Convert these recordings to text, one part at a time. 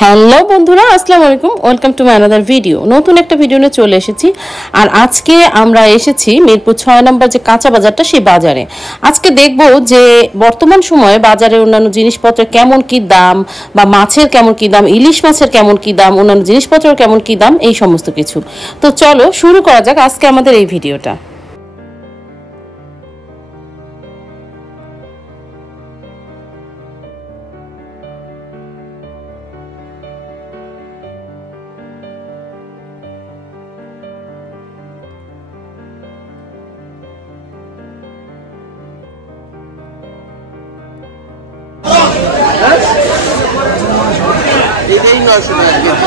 Hello বন্ধুরা, আসসালামু আলাইকুম। Welcome to my another video. নতুন একটা ভিডিও নিয়ে চলে এসেছি। আর আজকে আমরা এসেছি মিরপুর 6 নম্বর যে কাঁচা বাজারটা, সেই বাজারে। আজকে দেখব যে বর্তমান সময়ে বাজারে অন্যান্য জিনিসপত্রের কেমন কি দাম, বা মাছের কেমন কি দাম, ইলিশ মাছের কেমন কি দাম, অন্যান্য জিনিসপত্রের কেমন কি দাম, এই সমস্ত কিছু। তো চলো শুরু করা যাক আজকে আমাদের এই ভিডিওটা। এটাই 900 টাকা কেজি।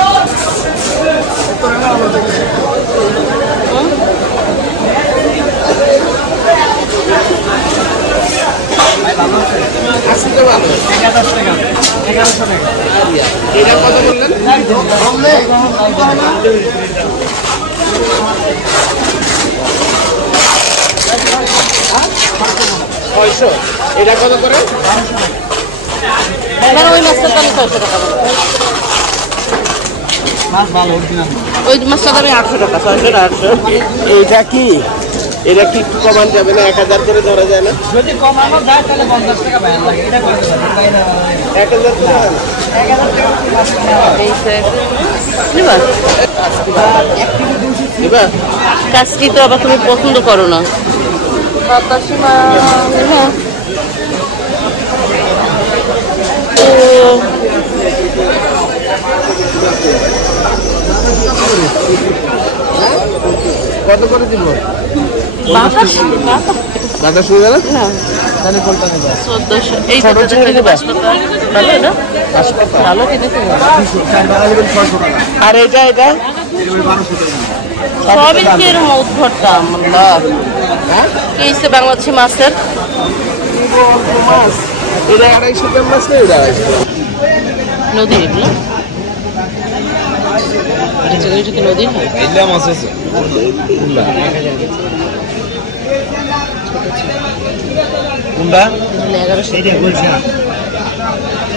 এটা কত বললেন? 600। এটা কত করে? ওই মাছটা দাম 600 টাকা। ওই মাছটা দামে 800 টাকা, 600 800। এইটা কি এটা কি একটু কমান যাবে না? 1000 করে ধরা যায় না? যদি কমানো যায় তাহলে 50 টাকা বাইরে লাগে। এটা করতে পারেন, বাইরে 1000 করে 1000 টাকা এবার কাজটি তো আবার তুমি পছন্দ করো না। বাতাসি মাছ কত করে দিব? বাতাসি বাতাস হয়ে গেল? না, তাহলে কোনটা নেব? 1400। এই ছোট ছেড়ে দিবা? ভালো না? হাসপাতাল ভালো কিনেছে। আর এটা এটা সবই কি এরকম উদ্ভট দাম? হ্যাঁ কি হচ্ছে বাংলাদেশি মাছের? মাছ এটা 250 গ্রাম মাছ না? এটা 250 নদী এগুলো কি নদীর হয়? এলা মাছ আছে কোনটা? 1100। এইটা বলছি না।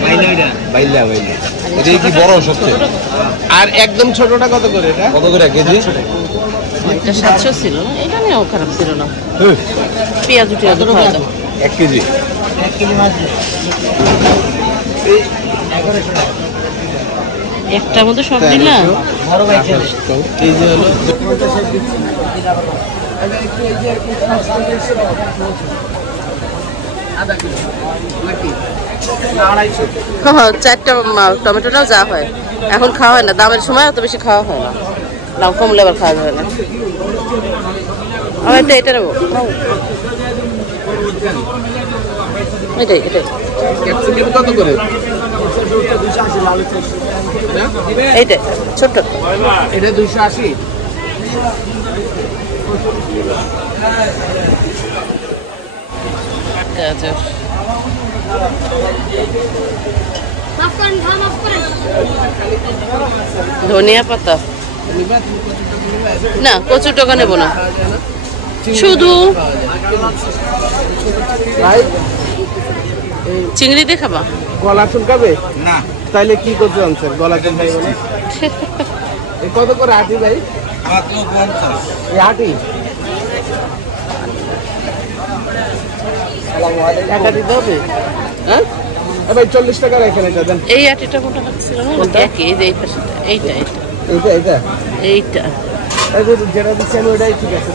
বাইলা বাইলা বাইলা এটা কি বড় সবচেয়ে? আর একদম ছোটটা কত করে? এটা কত করে কেজি? এটা 700 ছিল না, এটা নিয়েও খারাপ ছিল না। পেঁয়াজ টিয়াজ খাওয়া দাম 1 কেজি 1 কেজি মাছ দিন। একটার মধ্যে সব দিলা? বড় ভাই চলে। কেজি হলো হ্যাঁ, 4টা টমেটোটাও যা হয়। এখন খাওয়া হয় না, দামের সময় অত বেশি খাওয়া হয় না। দাম কমলে আবার খাওয়া যাবে না। আমার এটা নেবো, এটাই এটাই ক্যাপসিকাম কত করে? এইটাই ছোট্ট। এটা 280। গাজর ধনিয়া পাতা না, কচুর টাকা নেবো না, শুধু ভাই চিংড়ি দিয়ে খাবা? গলা চুলকাবে না, তাইলে কি করতে আনছেন? গলা চুলকাবে না? এ কত করে আটি ভাই? মাত্র 50। এই আটি টাকা দিতে হবে? হ্যাঁ ভাই 40 টাকা রাখেন। এটা দেন। এই আটিটা মোটা লাগছিল না? একই, এই যে এই পাশেটা, এইটা এইটা এইটা এইটা এইটা এই যে যেটা দিচ্ছেন ওইটাই ঠিক আছে।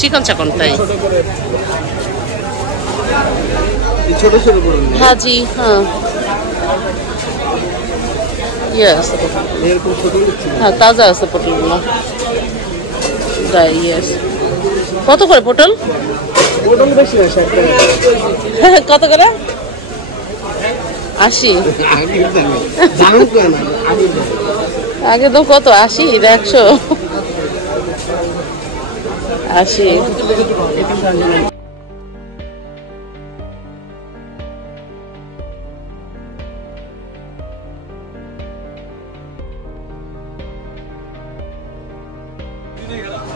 চিকন চাকন তাই। ছোট করে এই ছোট ছোট করে নিন। ভাজি, হ্যাঁ ইয়েস, এরকম ছোট নিচ্ছি। হ্যাঁ তাজা আছে পটলগুলো। তাই ইয়েস। কত করে পটল? পটল বেশি না 60 টাকা। কত করে? 80। আগে জানুন তো না আগে আগে তো কত? 80 100 80।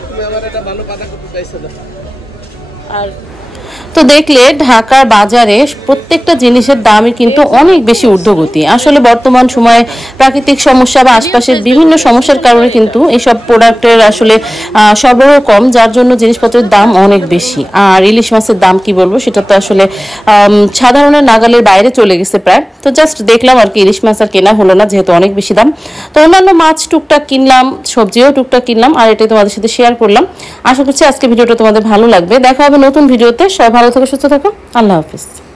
তুমি আমার একটা ভালো পাতা করতে চাইছো না? আর তো দেখলে ঢাকার বাজারে প্রত্যেকটা জিনিসের দামই কিন্তু অনেক বেশি ঊর্ধ্বগতি। আসলে বর্তমান সময়ে প্রাকৃতিক সমস্যা বা আশপাশের বিভিন্ন সমস্যার কারণে কিন্তু এইসব প্রোডাক্টের আসলে সরবরাহ কম, যার জন্য জিনিসপত্রের দাম অনেক বেশি। আর ইলিশ মাছের দাম কি বলবো, সেটা তো আসলে সাধারণের নাগালের বাইরে চলে গেছে প্রায়। তো জাস্ট দেখলাম আর কি, ইলিশ মাছ আর কেনা হলো না যেহেতু অনেক বেশি দাম। তো অন্যান্য মাছ টুকটাক কিনলাম, সবজিও টুকটাক কিনলাম, আর এটাই তোমাদের সাথে শেয়ার করলাম। আশা করছি আজকে ভিডিওটা তোমাদের ভালো লাগবে। দেখা হবে নতুন ভিডিওতে। সবাই ভালো থাকো, সুস্থ থাকো, আল্লাহ হাফিজ।